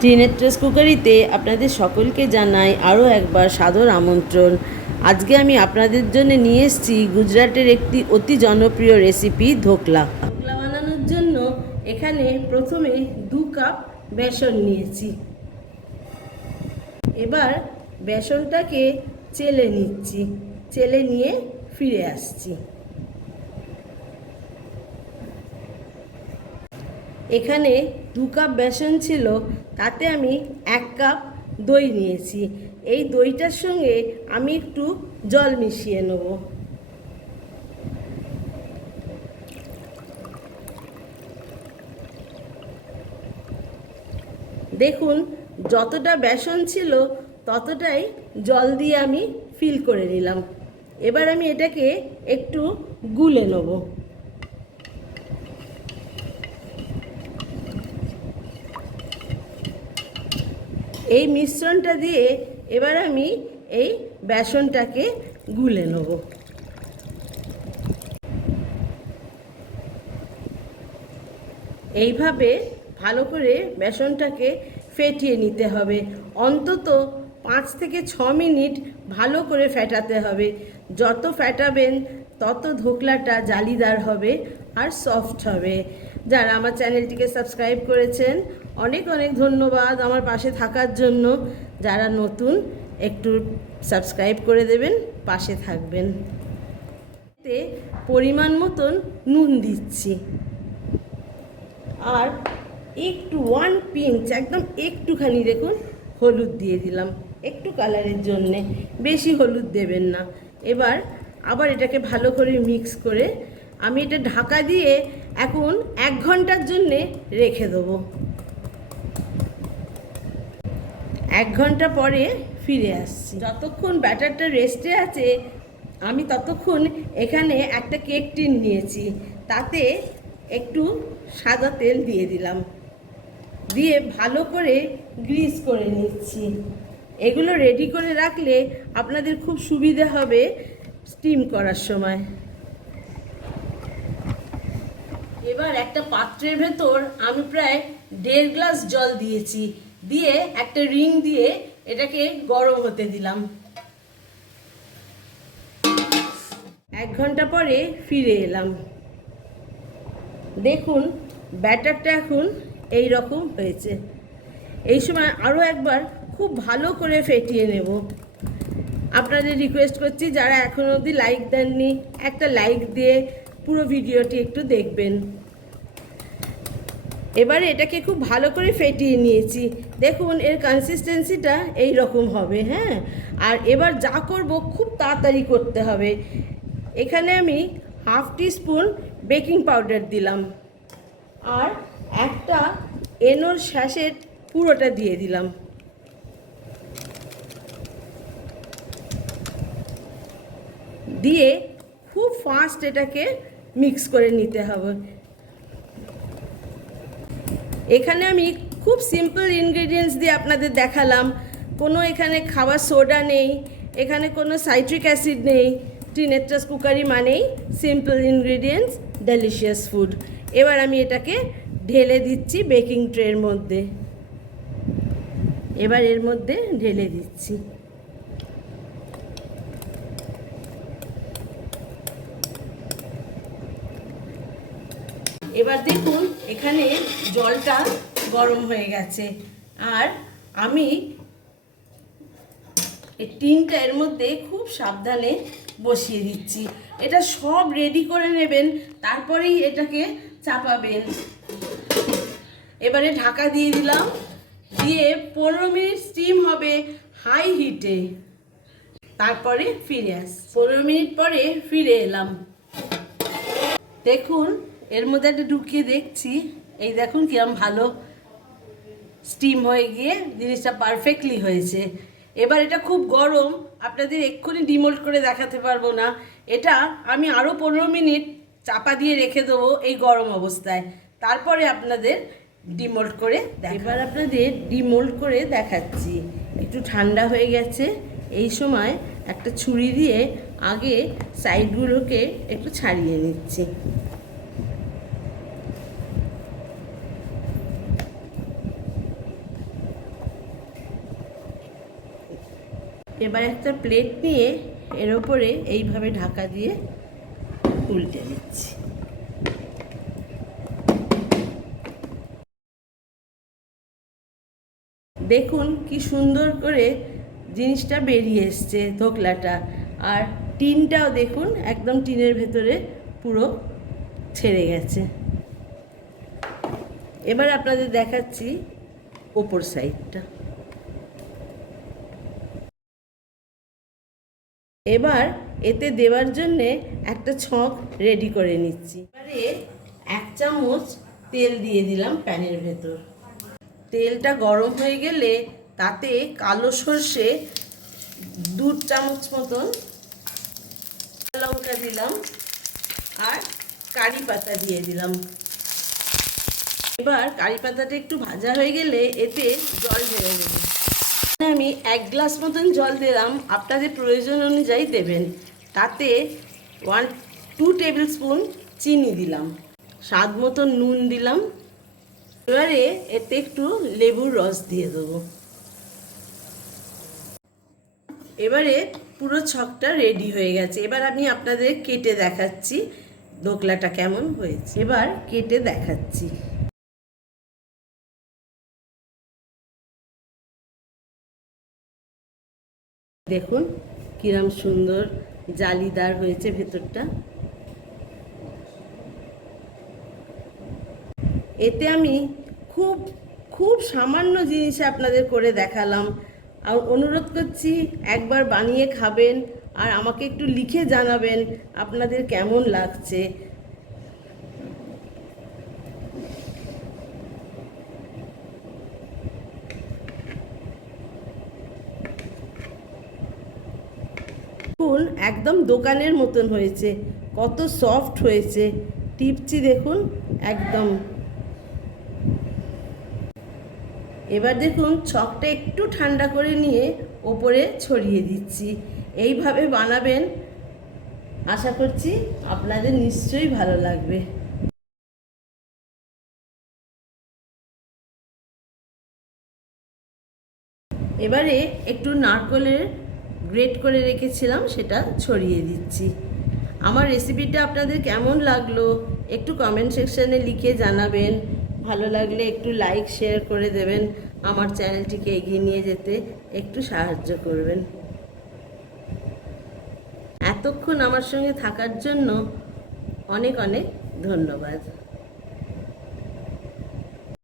ত্রিনেত্রাস কুকারিতে আপনাদের সকলকে জানাই আরও একবার সাদর আমন্ত্রণ। আজকে আমি আপনাদের জন্য নিয়ে এসেছি গুজরাটের একটি অতি জনপ্রিয় রেসিপি ধোকলা। ধোকলা বানানোর জন্য এখানে প্রথমে দু কাপ বেসন নিয়েছি। এবার বেসনটাকে চেলে নিচ্ছি। চেলে নিয়ে ফিরে আসছি। এখানে দু কাপ বেসন ছিল, তাতে আমি এক কাপ দই নিয়েছি। এই দইটার সঙ্গে আমি একটু জল মিশিয়ে নেব। দেখুন, যতটা বেসন ছিল, ততটাই জল দিয়ে আমি ফিল করে নিলাম। এবার আমি এটাকে একটু গুলে নেব। এই মিশ্রণটা দিয়ে এবার আমি এই বেসনটাকে গুলে নেব। এইভাবে ভালো করে বেসনটাকে ফেটিয়ে নিতে হবে। অন্তত পাঁচ থেকে ছ মিনিট ভালো করে ফেটাতে হবে। যত ফেটাবেন, তত ধোকলাটা জালিদার হবে আর সফট হবে। যারা আমার চ্যানেলটিকে সাবস্ক্রাইব করেছেন অনেক অনেক ধন্যবাদ আমার পাশে থাকার জন্য। যারা নতুন, একটু সাবস্ক্রাইব করে দেবেন, পাশে থাকবেন। এতে পরিমাণ মতন নুন দিচ্ছি। আর একটু ওয়ান পিঞ্চ একদম একটুখানি দেখুন, হলুদ দিয়ে দিলাম। একটু কালারের জন্যে, বেশি হলুদ দেবেন না। এবার আবার এটাকে ভালো করে মিক্স করে আমি এটা ঢাকা দিয়ে এখন এক ঘণ্টার জন্যে রেখে দেবো। এক ঘণ্টা পরে ফিরে আসছি। যতক্ষণ ব্যাটারটা রেস্টে আছে, আমি ততক্ষণ এখানে একটা কেক টিন নিয়েছি। তাতে একটু সাদা তেল দিয়ে দিলাম। দিয়ে ভালো করে গ্রিস করে নিচ্ছি। এগুলো রেডি করে রাখলে আপনাদের খুব সুবিধা হবে স্টিম করার সময়। এবার একটা পাত্রের ভেতর আমি প্রায় দেড় গ্লাস জল দিয়েছি। দিয়ে একটা রিং দিয়ে এটাকে গরম হতে দিলাম। এক ঘণ্টা পরে ফিরে এলাম। দেখুন, ব্যাটারটা এখন এই রকম হয়েছে। এই সময় আরও একবার খুব ভালো করে ফেটিয়ে নেব। আপনাদের রিকোয়েস্ট করছি, যারা এখনও অবধি লাইক দেননি, একটা লাইক দিয়ে পুরো ভিডিওটি একটু দেখবেন। এবারে এটাকে খুব ভালো করে ফেটিয়ে নিয়েছি। দেখুন, এর কনসিস্টেন্সিটা এই রকম হবে হ্যাঁ? আর এবার যা করব খুব তাড়াতাড়ি করতে হবে। এখানে আমি হাফ স্পুন বেকিং পাউডার দিলাম। আর একটা এনোর শ্যাসের পুরোটা দিয়ে দিলাম। দিয়ে খুব ফাস্ট এটাকে মিক্স করে নিতে হবে। এখানে আমি খুব সিম্পল ইনগ্রেডিয়েন্টস দিয়ে আপনাদের দেখালাম। কোনো এখানে খাবার সোডা নেই, এখানে কোনো সাইট্রিক অ্যাসিড নেই টিনেট্রাস কুকারি মানেই সিম্পল ইনগ্রেডিয়েন্টস ডেলিশিয়াস ফুড এবার আমি এটাকে ঢেলে দিচ্ছি বেকিং ট্রের মধ্যে। এবার এর মধ্যে ঢেলে দিচ্ছি। এবার দেখুন এখানে জলটা গরম হয়ে গেছে। আর আমি এই টিনটা এর মধ্যে খুব সাবধানে বসিয়ে দিচ্ছি। এটা সব রেডি করে নেবেন, তারপরেই এটাকে চাপাবেন। এবারে ঢাকা দিয়ে দিলাম। দিয়ে পনেরো মিনিট স্টিম হবে হাই হিটে তারপরে ফিরে আস পনেরো মিনিট পরে ফিরে এলাম। দেখুন এর মধ্যে একটা ঢুকিয়ে দেখছি। এই দেখুন কিরম ভালো স্টিম হয়ে গিয়ে জিনিসটা পারফেক্টলি হয়েছে। এবার এটা খুব গরম, আপনাদের এক্ষুনি ডিমোল্ড করে দেখাতে পারব না। এটা আমি আরও পনেরো মিনিট চাপা দিয়ে রেখে দেবো এই গরম অবস্থায়। তারপরে আপনাদের ডিমোল্ড করে এবার আপনাদের ডিমোল্ড করে দেখাচ্ছি। একটু ঠান্ডা হয়ে গেছে। এই সময় একটা ছুরি দিয়ে আগে সাইডগুলোকে একটু ছাড়িয়ে নিচ্ছি। এবার একটা প্লেট নিয়ে এর ওপরে এইভাবে ঢাকা দিয়ে উল্টে দিচ্ছি। দেখুন কি সুন্দর করে জিনিসটা বেরিয়ে এসছে ধোকলাটা। আর টিনটাও দেখুন, একদম টিনের ভেতরে পুরো ছেড়ে গেছে। এবার আপনাদের দেখাচ্ছি ওপর সাইডটা এবার এতে দেওয়ার জন্যে একটা ছক রেডি করে নিচ্ছি। এবারে এক চামচ তেল দিয়ে দিলাম প্যানের ভেতর। তেলটা গরম হয়ে গেলে তাতে কালো সর্ষে দু চামচ মতন লঙ্কা দিলাম আর কারি পাতা দিয়ে দিলাম। এবার কারি পাতাটা একটু ভাজা হয়ে গেলে এতে জল ঢেলে দেবো। আমি এক গ্লাস মতন জল দিলাম, আপনাদের প্রয়োজন অনুযায়ী দেবেন। তাতে ওয়ান টু টেবিল স্পুন চিনি দিলাম। স্বাদ মতন নুন দিলাম। এবারে এতে একটু লেবুর রস দিয়ে দেবো। এবারে পুরো ছকটা রেডি হয়ে গেছে। এবার আমি আপনাদের কেটে দেখাচ্ছি। দোকলাটা কেমন হয়েছে? এবার কেটে দেখাচ্ছি। দেখুন কিরম সুন্দর জালিদার হয়েছে ভেতরটা। এতে আমি খুব খুব সামান্য জিনিস আপনাদের করে দেখালাম। আর অনুরোধ করছি, একবার বানিয়ে খাবেন আর আমাকে একটু লিখে জানাবেন আপনাদের কেমন লাগছে। দেখুন, একদম দোকানের মতন হয়েছে। কত সফট হয়েছে। টিপচি দেখুন, একদম। এবার দেখুন, ছকটা একটু ঠান্ডা করে নিয়ে ওপরে ছড়িয়ে দিচ্ছি। এইভাবে বানাবেন, আশা করছি আপনাদের নিশ্চয়ই ভালো লাগবে। এবারে একটু নারকলের গ্রেট করে রেখেছিলাম, সেটা ছড়িয়ে দিচ্ছি। আমার রেসিপিটা আপনাদের কেমন লাগল? একটু কমেন্ট সেকশানে লিখে জানাবেন। ভালো লাগলে একটু লাইক শেয়ার করে দেবেন। আমার চ্যানেলটিকে এগিয়ে নিয়ে যেতে একটু সাহায্য করবেন। এতক্ষণ আমার সঙ্গে থাকার জন্য অনেক অনেক ধন্যবাদ।